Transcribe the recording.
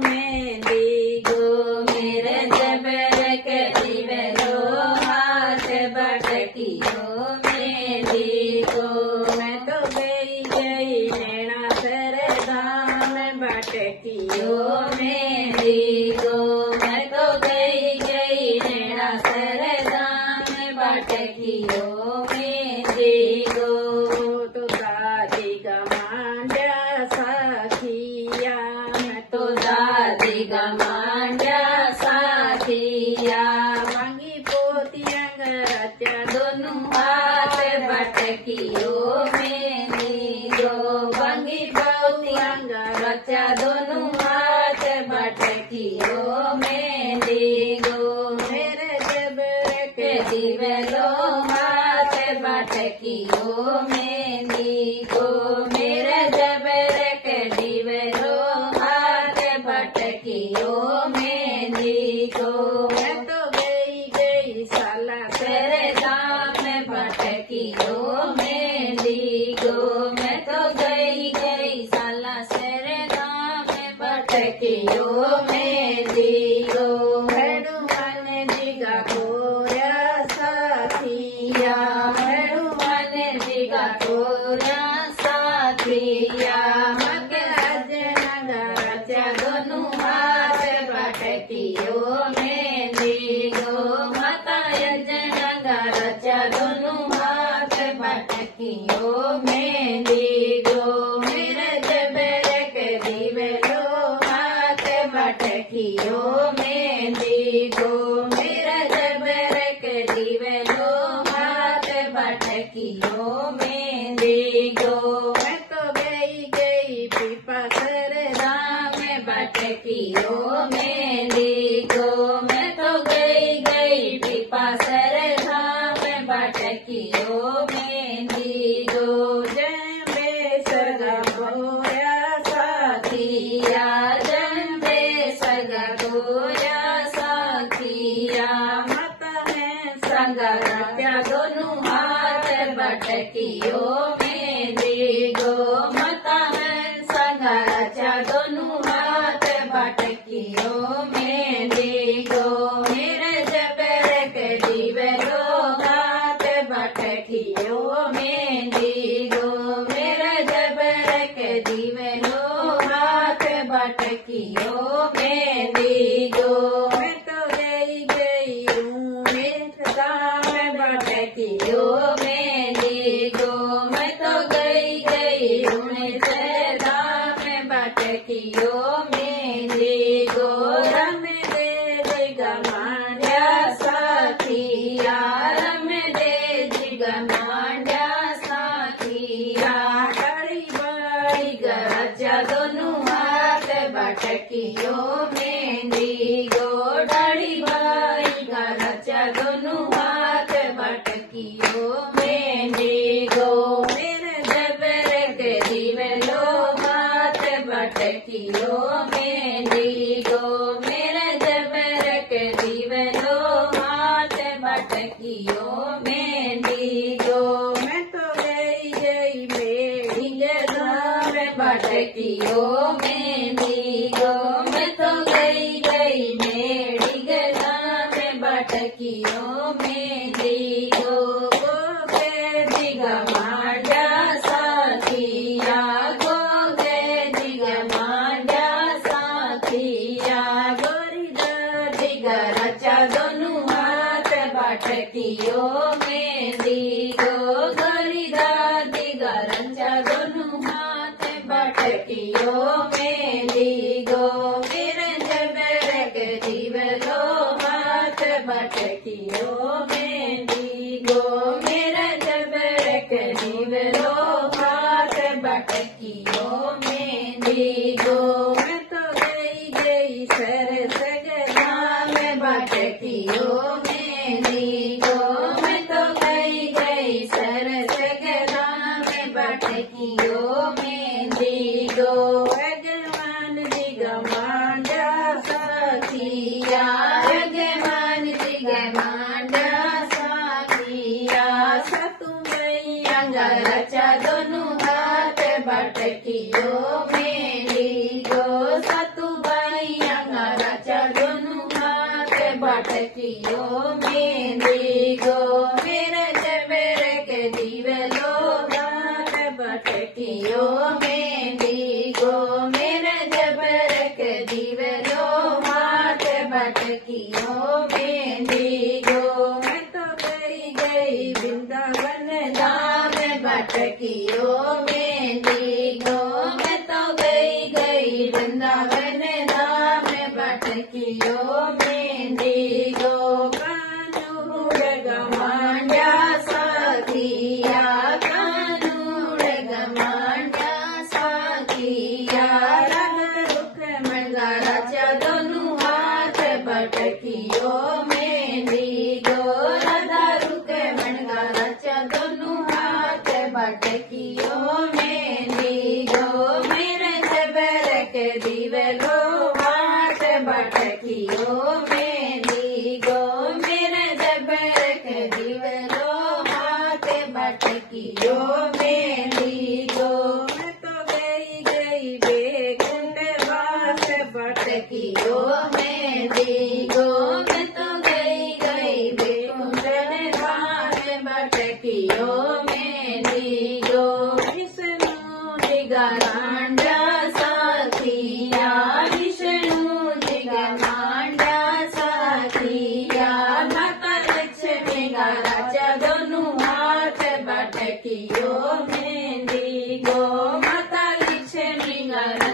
मेहंदी गो मेरे जबर के दिवलो हाथ बटकियो मेहंदी गो मैं तो गई नैना सरदाम बटकियो मेहंदी गो मैं तो गई नैना सरदाम बटकियो मेहंदी गो तो दादी गमांडा साखिया मैं तो दादी गमांडा साखिया मांगी पोतिया गरचा दोनों हाथ बटकियो मेहंदी गो मांगी पोतिया गरचा दोनों हाथ बटकियो मेहंदी गो मेरे जबर के दिवलो हाथ बटकियो मेहंदी गो मेरे जबर के दिवलो हाथ बटकियो मेहंदी गो मैं तो गई साला तेरे दाम बटकियो मेहंदी गो मैं तो गई साला तेरे दाम बटकियो मेहंदी गो हनुमान जी का कोया साथिया हनुमान जी का कोया साथिया मगर अजनगरचा दोनों हाथ बटकियो मेहंदी गो माता अजनगरचा दोनों हाथ बटकियो मेहंदी गो मेरे जबर के दिवलो हाथ बटकियो मेहंदी गो मेरे जबर के दिवलो हाथ बटकियो मेहंदी गो मैं तो गई पीपा सरदाम बटकियो मेहंदी गो मैं तो गई पीपा सरदाम बटकियो मेहंदी गो जंबे सगा गोया साथिया जंबे सगा गोया साथिया माता है संगा रचा दोनों हाथ बटकियो मेहंदी गो माता है संगा रचा दोनों हाथ बटकियो मेहंदी गो मेरे जबर के दिवलो हाथ बटकियो मेहंदी गो मेरे जबर के दिवलो हाथ बटकियो मेहंदी गो मैं तो गई मेरे दाम बटकियो मेहंदी गो मैं तो गई मेरे दाम बटकियो मेहंदी गो रम दे गमांडा साथिया रम दे गमांडा साथिया बड़ी बड़ी गरचा दोनों हाथ बटकियो मेहंदी गो डाड़ी बड़ी गरचा दोनों हाथ बटकियो मेहंदी गो मेरे जबर के दिवलो हाथ बटकियो मेहंदी गो मेरे जबर के दिवलो हाथ बटकियो मेहंदी गो मैं तो गई मेरी गदाम बटकियो मेहंदी गो मैं तो गई मेरी गदाम बटकियो मेहंदी गो गोगे दिगा मांडा साथिया गोगे दिगा मांडा साथिया गोरी दिगा रचा दोनों हाथ बटकियो मेहंदी गो गोरी दिगा रचा दोनों हाथ बटकियो मेहंदी गो मेरे जबर के दिवलो हाथ बटकियो मेहंदी गो मेरे जबर के दिवलो हाथ बटकियो मेहंदी गो मैं तो गई सर सगदाम बटकियो मेहंदी गो मैं तो गई सर सगदाम बटकियो मेहंदी गो भगवान जी गमांडा साथिया भगवान जी गमांडा साथिया सतुमई अंगरचा दोनों हाथ बटकियो मेहंदी गो सतुबाई भटकियो मेहंदी गो। मैं तो गई वृंदावन धाम भटकियो मेहंदी गो। मैं तो गई वृंदावन धाम भटकियो मेहंदी गो। कानूड़ गमांडा साथिया, कानूड़ गमांडा साथिया। राधा रुख मणगारा दोनों हाथ भटकियो मेहंदी गो। राधा रुख मणगारा दोनों हाथ भटकियो मेहंदी गो। मेरे जबर के दिवलो हाथ भटकियो मेहंदी गो। मेरे जबर के दिवलो हाथ भटकियो मेहंदी गो। मैं तो गई बेकुंठ वास भटकियो मेहंदी गो। मैं तो गई बेकुंठ वास भटकियो मेहंदी गो। विष्णु दिगमांडा साथिया, विष्णु दिगमांडा साथिया। माता लक्ष्मी गारा दोनों हाथ भटकियो मेहंदी गो। माता लक्ष्मी गारा